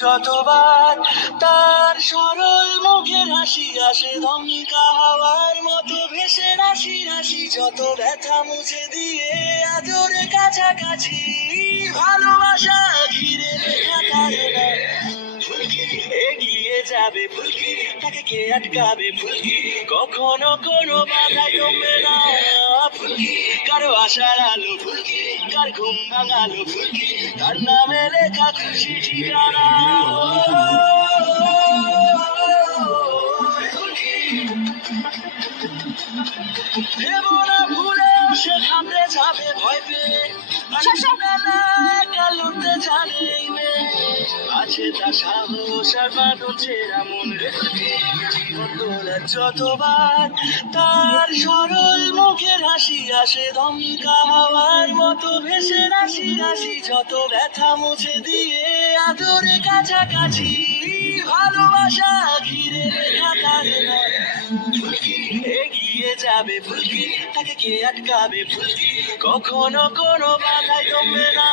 যতবার তার সরল মুখের হাসি আসে দমকা হাওয়ার মতো ভেসে রাশি রাশি, যত ব্যথা মুছে দিয়ে আদরে কাছাকাছি ভালোবাসা ঘিরে রেখা তারে না। ফুলকি এগিয়ে যাবে ফুলকি, তাকে কে আটকাবে ফুলকি, কখনো কোনো বাধায় জমবে না ফুলকি। কারো আশার আলো ফুলকি, কার ঘুম ভাঙালো ফুলকি, তার নামে লেখা খুশি ঠিকানা ফুলকি। ভেবো না ভুলেও সে থামতে যাবে ভয় পেয়ে, একা লড়তে জানে এই মেয়ে। আছে তার সাহস আর বাঁধন ছেঁড়া মন রেখে জীবন তোলার। যতবার তার সরল মুখের হাসি আসে দমকা হাওয়ার মতো ভেসে রাশি রাশি, যত ব্যথা মুছে দিয়ে আদরে কাছাকাছি ভালোবাসা ঘিরে রেখা তারে না। ফুলকি এগিয়ে যাবে ফুলকি, তাকে কে আটকাবে ফুলকি, কখনো কোনো বাধায় জমবে না।